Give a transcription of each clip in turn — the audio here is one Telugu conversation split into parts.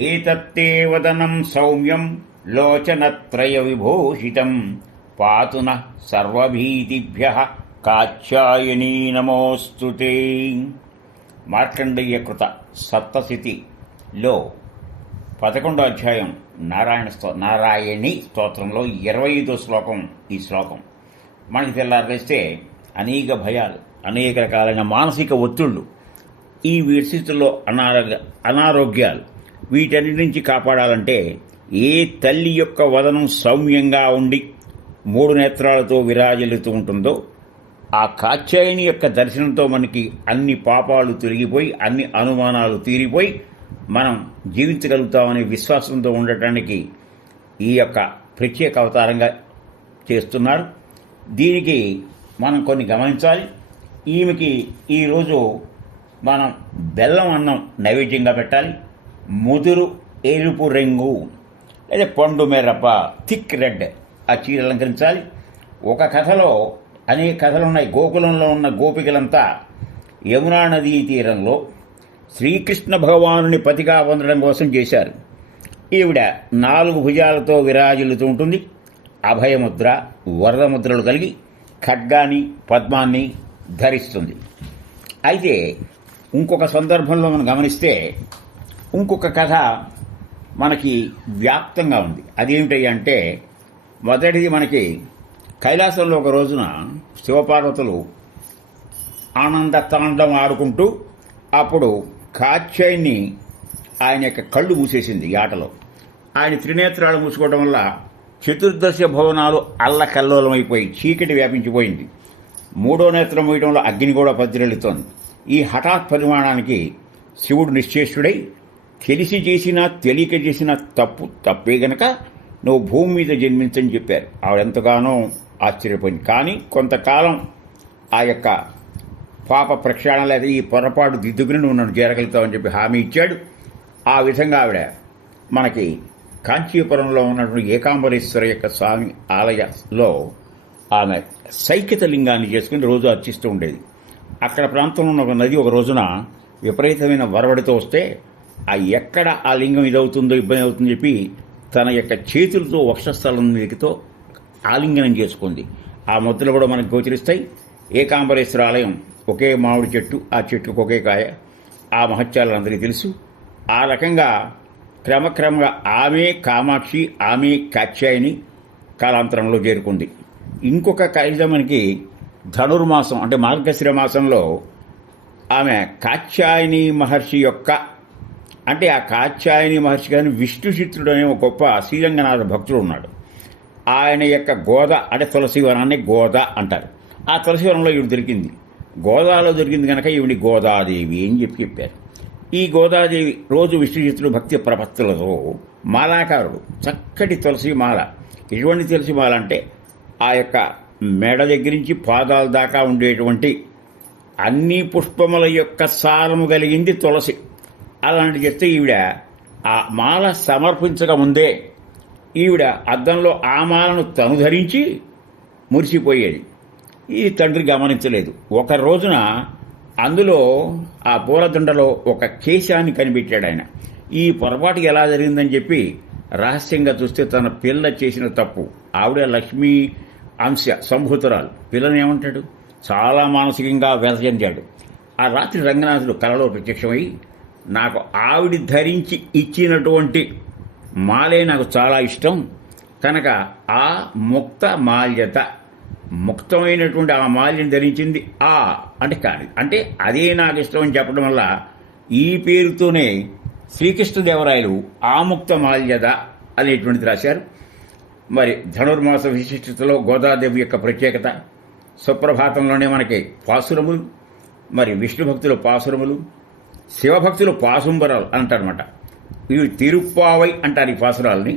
ఏతత్తే వదనం సౌమ్యం లోచనత్రయ విభూషితం పాతు నః సర్వభీతిభ్యః కాత్యాయనీ నమోస్తుతే. మార్కండేయ కృత సప్తశతిలో 11వ అధ్యాయం నారాయణి స్తోత్రంలో 25వ శ్లోకం ఈ శ్లోకం. మనకి తెల్లారేస్తే అనేక భయాలు, అనేక రకాలైన మానసిక ఒత్తిళ్లు, ఈ పరిస్థితుల్లో అనారోగ్యాలు, వీటన్నిటి నుంచి కాపాడాలంటే ఏ తల్లి యొక్క వదనం సౌమ్యంగా ఉండి 3 నేత్రాలతో విరాజిల్లుతూ ఉంటుందో ఆ కాత్యాయని యొక్క దర్శనంతో మనకి అన్ని పాపాలు తొలగిపోయి అన్ని అనుమానాలు తీరిపోయి మనం జీవించగలుగుతామనే విశ్వాసంతో ఉండటానికి ఈ యొక్క ప్రత్యేక అవతారంగా చేస్తున్నారు. దీనికి మనం కొన్ని గమనించాలి. ఈమెకి ఈరోజు మనం బెల్లం అన్నం నైవేద్యంగా పెట్టాలి. ముదురు ఎరుపు రంగు లేదా పండు మెరప థిక్ రెడ్ ఆ చీర అలంకరించాలి. ఒక కథలో అనేక కథలు ఉన్నాయి. గోకులంలో ఉన్న గోపికలంతా యమునా నదీ తీరంలో శ్రీకృష్ణ భగవానుని పతిగా పొందడం కోసం చేశారు. ఈవిడ 4 భుజాలతో విరాజిల్లుతూ ఉంటుంది. అభయముద్ర, వరదముద్రలు కలిగి ఖడ్గాన్ని, పద్మాన్ని ధరిస్తుంది. అయితే ఇంకొక సందర్భంలో మనం గమనిస్తే ఇంకొక కథ మనకి వ్యాప్తంగా ఉంది. అదేమిటంటే మొదటిది మనకి కైలాసంలో ఒక రోజున శివపార్వతులు ఆనంద తాండవం ఆడుకుంటూ అప్పుడు కాత్యాయని ఆయన యొక్క కళ్ళు మూసేసింది ఈ ఆటలో. ఆయన త్రినేత్రాలు మూసుకోవడం వల్ల చతుర్దశ భవనాలు అల్లకల్లోలమైపోయి చీకటి వ్యాపించిపోయింది. 3వ నేత్రం మూయడంలో అగ్ని కూడా పద్దిరెళ్లుతోంది. ఈ హఠాత్ పరిమాణానికి శివుడు నిశ్చేష్టుడై తెలిసి చేసినా తెలియక చేసినా తప్పే గనక నువ్వు భూమి మీద జన్మించని చెప్పారు. ఆవిడెంతగానో ఆశ్చర్యపోయింది. కానీ కొంతకాలం ఆ యొక్క పాప ప్రక్షాళన లేదా ఈ పొరపాటు దిద్దుకుని నువ్వు నన్ను చేరగలుగుతావని చెప్పి హామీ ఇచ్చాడు. ఆ విధంగా ఆవిడ మనకి కాంచీపురంలో ఉన్నటువంటి ఏకాంబరేశ్వర యొక్క స్వామి ఆలయంలో ఆమె సైకిత లింగాన్ని చేసుకుని రోజు అర్చిస్తూ ఉండేది. అక్కడ ప్రాంతంలో ఉన్న ఒక నది ఒక రోజున విపరీతమైన వరవడితో వస్తే ఎక్కడ ఆ లింగం ఇదవుతుందో ఇబ్బంది అవుతుందని చెప్పి తన యొక్క చేతులతో వక్షస్థలం మీదతో ఆలింగనం చేసుకుంది. ఆ ముద్రలు కూడా మనకు గోచరిస్తాయి. ఏకాంబరేశ్వర ఆలయం ఒకే మామిడి చెట్టు, ఆ చెట్టుకు ఒకే కాయ. ఆ మహత్యాలు అందరికీ తెలుసు. ఆ రకంగా క్రమక్రమంగా ఆమె కామాక్షి, ఆమె కాత్యాయని కాలాంతరంలో చేరుకుంది. ఇంకొక కైద మనకి ధనుర్మాసం అంటే మార్గశిర మాసంలో ఆమె కాత్యాయని మహర్షి యొక్క అంటే ఆ కాత్యాయని మహర్షి గారిని విష్ణు చిత్రుడు అనే ఒక గొప్ప శ్రీరంగనాథ భక్తుడు ఉన్నాడు. ఆయన యొక్క గోద అంటే తులసివనాన్ని గోద అంటారు. ఆ తులసివనంలో ఈవిడ దొరికింది. గోదాలో దొరికింది కనుక ఈవిడి గోదాదేవి అని చెప్పారు. ఈ గోదాదేవి రోజు విష్ణుచిత్రుడు భక్తి ప్రపత్తులతో మాలాకారుడు చక్కటి తులసి మాల. ఎటువంటి తులసి మాల అంటే ఆ యొక్క మెడ దగ్గర నుంచి పాదాల దాకా ఉండేటువంటి అన్ని పుష్పముల యొక్క సారము కలిగింది తులసి. అలాంటి చెప్తే ఈవిడ ఆ మాల సమర్పించక ముందే ఈవిడ అద్దంలో ఆ మాలను తను ధరించి మురిసిపోయేది. ఈ తండ్రి గమనించలేదు. ఒక రోజున అందులో ఆ పూలదండలో ఒక కేశాన్ని కనిపెట్టాడు ఆయన. ఈ పొరపాటు ఎలా జరిగిందని చెప్పి రహస్యంగా చూస్తే తన పిల్ల చేసిన తప్పు. ఆవిడ లక్ష్మీ అంశ సంభూతురాలు. పిల్లని ఏమంటాడు, చాలా మానసికంగా వ్యసంచాడు. ఆ రాత్రి రంగనాథుడు కలలో ప్రత్యక్షమై నాకు ఆవిడ ధరించి ఇచ్చినటువంటి మాలే నాకు చాలా ఇష్టం కనుక ఆ ముక్త మాల్యత, ముక్తమైనటువంటి ఆ మాల్యం ధరించింది ఆ అంటే కాని అంటే అదే నాకు ఇష్టం అని చెప్పడం వల్ల ఈ పేరుతోనే శ్రీకృష్ణదేవరాయలు ఆముక్త మాల్యద అనేటువంటిది రాశారు. మరి ధనుర్మాస విశిష్టతలో గోదాదేవి యొక్క ప్రత్యేకత, సుప్రభాతంలోనే మనకి పాసురములు, మరి విష్ణు భక్తులు పాసురములు, శివభక్తులు పాసుంబరాలు అంటారనమాట. ఇవి తిరుప్పావై అంటారు ఈ పాసురాలని.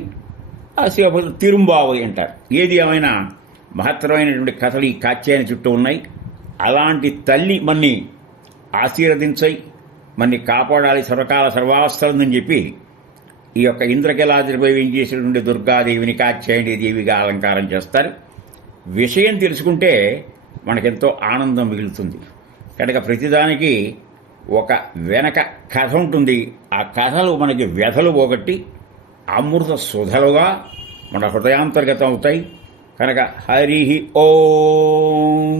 ఆ శివభక్తులు తిరుంబావై అంటారు. ఏది ఏమైనా మహత్తరమైనటువంటి కథలు ఈ కాత్యాయని చుట్టూ ఉన్నాయి. అలాంటి తల్లి మన్ని ఆశీర్వదించాయి, మన్ని కాపాడాలి సర్వకాల సర్వావస్థలని చెప్పి ఈ యొక్క ఇంద్రకీలాద్రిపై చేసినటువంటి దుర్గాదేవిని కాత్యాయని దేవిగా అలంకారం చేస్తారు. విషయం తెలుసుకుంటే మనకెంతో ఆనందం మిగులుతుంది కనుక ప్రతిదానికి ఒక వెనక కథ ఉంటుంది. ఆ కథలు మనకి వ్యధలు పోగొట్టి అమృత సుధలుగా మన హృదయాంతర్గతం అవుతాయి. కనుక హరి ఓం.